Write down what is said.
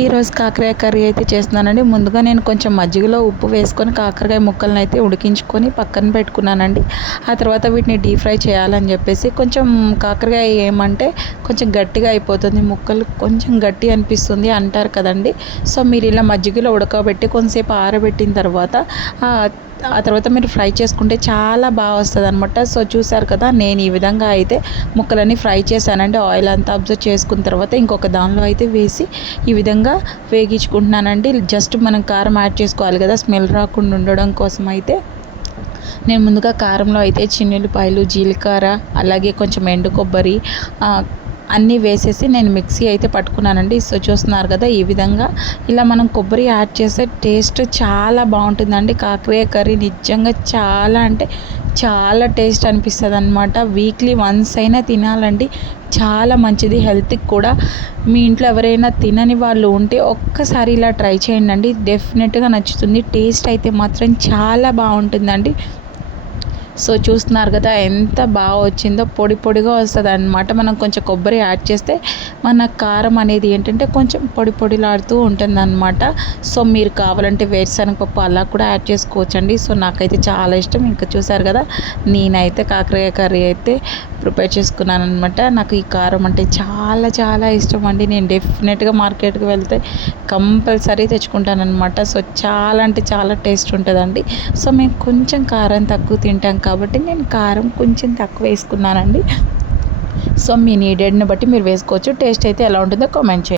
ఈరోజు కాకరకాయ కర్రీ అయితే చేస్తున్నానండి. ముందుగా నేను కొంచెం మజ్జిగలో ఉప్పు వేసుకొని కాకరకాయ ముక్కలను అయితే ఉడికించుకొని పక్కన పెట్టుకున్నానండి. ఆ తర్వాత వీటిని డీప్ ఫ్రై చేయాలని చెప్పేసి కొంచెం కాకరకాయ ఏమంటే కొంచెం గట్టిగా అయిపోతుంది, ముక్కలు కొంచెం గట్టి అనిపిస్తుంది అంటారు కదండి. సో మీరు ఇలా మజ్జిగలో ఉడకబెట్టి కొంతసేపు ఆరబెట్టిన తర్వాత ఆ తర్వాత మీరు ఫ్రై చేసుకుంటే చాలా బాగా వస్తుంది అనమాట. సో చూసారు కదా, నేను ఈ విధంగా అయితే ముక్కలన్నీ ఫ్రై చేశానండి. ఆయిల్ అంతా అబ్జర్వ్ చేసుకున్న తర్వాత ఇంకొక దానిలో అయితే వేసి ఈ విధంగా వేగించుకుంటున్నానండి. జస్ట్ మనం కారం యాడ్ చేసుకోవాలి కదా, స్మెల్ రాకుండా ఉండడం కోసం అయితే నేను ముందుగా కారంలో అయితే చిన్నుల్లిపాయలు, జీలకర్ర, అలాగే కొంచెం ఎండు కొబ్బరి అన్నీ వేసేసి నేను మిక్సీ అయితే పట్టుకున్నానండి. సో చూస్తున్నారు కదా, ఈ విధంగా ఇలా మనం కొబ్బరి యాడ్ చేస్తే టేస్ట్ చాలా బాగుంటుందండి. కాకరకాయ కర్రీ నిజంగా చాలా అంటే చాలా టేస్ట్ అనిపిస్తుంది అనమాట. వీక్లీ వన్స్ అయినా తినాలండి, చాలా మంచిది హెల్త్కి కూడా. మీ ఇంట్లో ఎవరైనా తినని వాళ్ళు ఉంటే ఒక్కసారి ఇలా ట్రై చేయండి, డెఫినెట్గా నచ్చుతుంది. టేస్ట్ అయితే మాత్రం చాలా బాగుంటుందండి. సో చూస్తున్నారు కదా ఎంత బాగా వచ్చిందో, పొడి పొడిగా వస్తుంది అనమాట. మనం కొంచెం కొబ్బరి యాడ్ చేస్తే మన కారం అనేది ఏంటంటే కొంచెం పొడి పొడిలాడుతూ ఉంటుంది అనమాట. సో మీరు కావాలంటే వేరుశనగపప్పు అలా కూడా యాడ్ చేసుకోవచ్చండి. సో నాకైతే చాలా ఇష్టం. ఇంకా చూసారు కదా, నేనైతే కాకరకాయ కర్రీ అయితే ప్రిపేర్ చేసుకున్నాను అనమాట. నాకు ఈ కారం అంటే చాలా చాలా ఇష్టం అండి. నేను డెఫినెట్గా మార్కెట్కి వెళ్తే కంపల్సరీ తెచ్చుకుంటాను అనమాట. సో చాలా అంటే చాలా టేస్ట్ ఉంటుందండి. సో మేము కొంచెం కారం తక్కువ తింటాం కాబట్టి నేను కారం కొంచెం తక్కువ వేసుకున్నానండి. సో మీ నీడెడ్ని బట్టి మీరు వేసుకోవచ్చు. టేస్ట్ అయితే ఎలా ఉంటుందో కామెంట్ చేయండి.